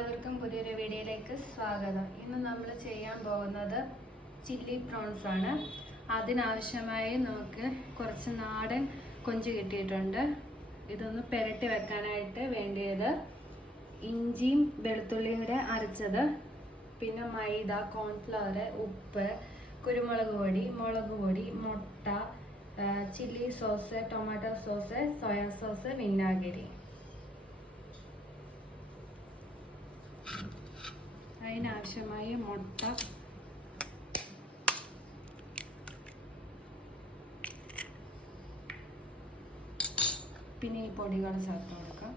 എല്ലാവർക്കും പുതിയൊരു വീഡിയോയിലേക്ക് സ്വാഗതം. ഇന്ന് നമ്മൾ ചെയ്യാൻ പോകുന്നത് ചില്ലി പ്രോൺസ് ആണ്. അതിനാവശ്യമായി നമുക്ക് കുറച്ച് നാടൻ കൊഞ്ച് കിട്ടിയിട്ടുണ്ട്. ഇതൊന്ന് പുരട്ടി വെക്കാനായിട്ട് വേണ്ടിയത് ഇഞ്ചിയും വെളുത്തുള്ളിയും കൂടെ അരച്ചത്, പിന്നെ മൈദ, കോൺഫ്ലവർ, ഉപ്പ്, കുരുമുളക് പൊടി, മുളക് പൊടി, മുട്ട, chilli sauce, tomato sauce, soya sauce, വിനാഗിരി. അതിനാവശ്യമായ മുട്ട, പിന്നെ ഈ പൊടികൾ ചേർത്ത് കൊടുക്കാം.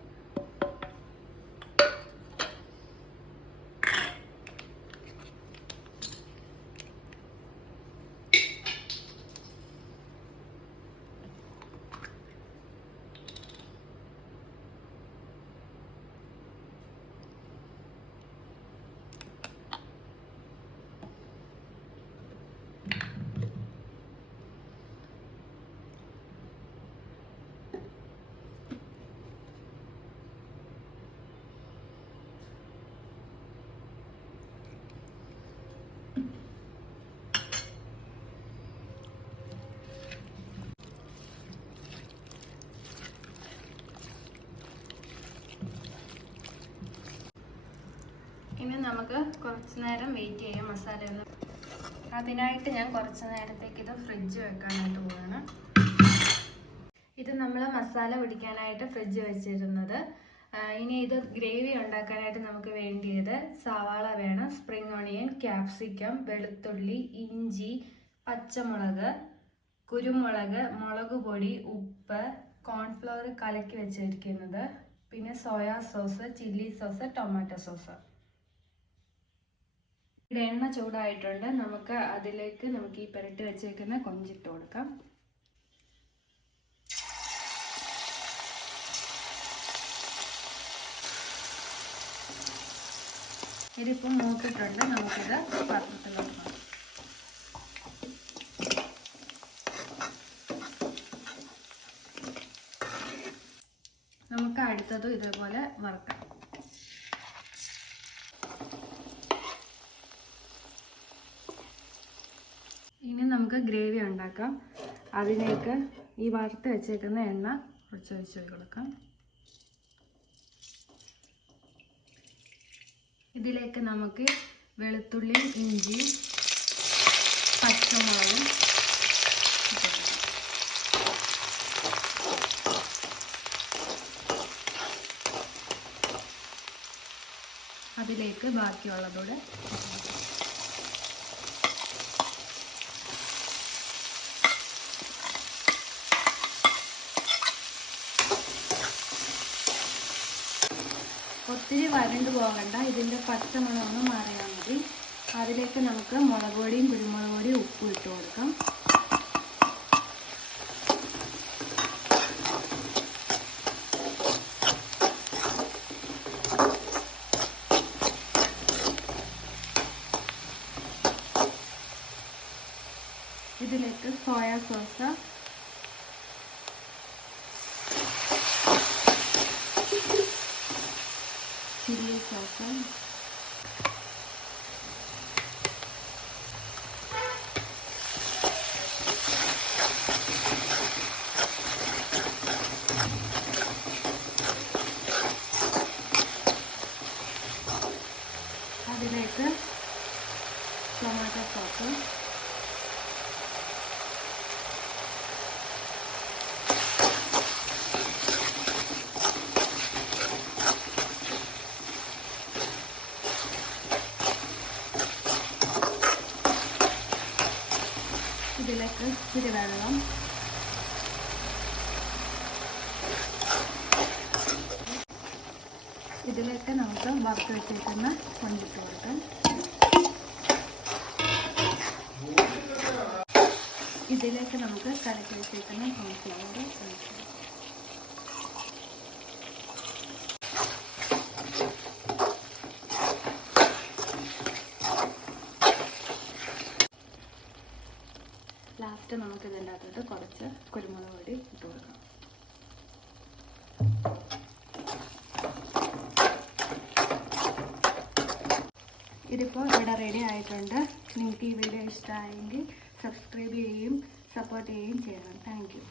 ഇനി നമുക്ക് കുറച്ച് നേരം വെയിറ്റ് ചെയ്യാം മസാല. അതിനായിട്ട് ഞാൻ കുറച്ച് നേരത്തേക്ക് ഇത് ഫ്രിഡ്ജ് വെക്കാനായിട്ട് പോവാണ്. ഇത് നമ്മൾ മസാല പിടിക്കാനായിട്ട് ഫ്രിഡ്ജ് വെച്ചിരുന്നത്. ഇനി ഇത് ഗ്രേവി ഉണ്ടാക്കാനായിട്ട് നമുക്ക് വേണ്ടിയത് സവാള വേണം, സ്പ്രിംഗ് ഓണിയൻ, ക്യാപ്സിക്കം, വെളുത്തുള്ളി, ഇഞ്ചി, പച്ചമുളക്, കുരുമുളക്, മുളക് പൊടി, ഉപ്പ്, കോൺഫ്ലവർ കലക്കി വെച്ചിരിക്കുന്നത്, പിന്നെ soya sauce, chilli sauce, tomato sauce. എണ്ണ ചൂടായിട്ടുണ്ട്. അതിലേക്ക് നമുക്ക് ഈ പുരട്ടി വെച്ചേക്കുന്ന കൊഞ്ചിട്ട് കൊടുക്കാം. ഇതിപ്പം മൂത്തിട്ടുണ്ട്. നമുക്കിത് പാത്രത്തിലോട്ട് മാറ്റാം. നമുക്ക് അടുത്തതും ഇതേപോലെ വറുക്കാം. ഇനി നമുക്ക് ഗ്രേവി ഉണ്ടാക്കാം. അതിലേക്ക് ഈ വറുത്ത് വെച്ചേക്കുന്ന എണ്ണ കുറച്ച് ഒഴിച്ച് കൊടുക്കാം. ഇതിലേക്ക് നമുക്ക് വെളുത്തുള്ളിയും ഇഞ്ചിയും പച്ചമുളകും അതിലേക്ക് ബാക്കിയുള്ളതോടെ ഒത്തിരി വരണ്ടു പോകണ്ട. ഇതിൻ്റെ പച്ചമണം ഒന്ന് മാറിയാൽ മതി. അതിലേക്ക് നമുക്ക് മുളക് പൊടിയും കുരുമുളക് പൊടിയും ഉപ്പും ഇട്ട് കൊടുക്കാം. ഇതിലേക്ക് സോയാ സോസ്, ചില്ലി സോസ്, അതിലേക്ക് ടൊമാറ്റോ സോസ്, ഇതിലേക്ക് ഇച്ചിരി വെള്ളം, ഇതിലേക്ക് നമുക്ക് വറുത്ത് വെച്ചേക്കുന്ന കൊഞ്ചിട്ട് കൊടുക്കാം. ഇതിലേക്ക് നമുക്ക് കലക്കി വെച്ചേക്കുന്ന കോൺഫ്ലവർ ഒഴിക്കാം. ലാസ്റ്റ് നമുക്ക് ഇതിൻ്റെ അകത്തോട്ട് കുറച്ച് കുരുമുളക് പൊടി ഇട്ട് കൊടുക്കാം. ഇതിപ്പോൾ ഇവിടെ റെഡി ആയിട്ടുണ്ട്. നിങ്ങൾക്ക് ഈ വീഡിയോ ഇഷ്ടമായെങ്കിൽ സബ്സ്ക്രൈബ് ചെയ്യുകയും സപ്പോർട്ട് ചെയ്യുകയും ചെയ്യണം. Thank you.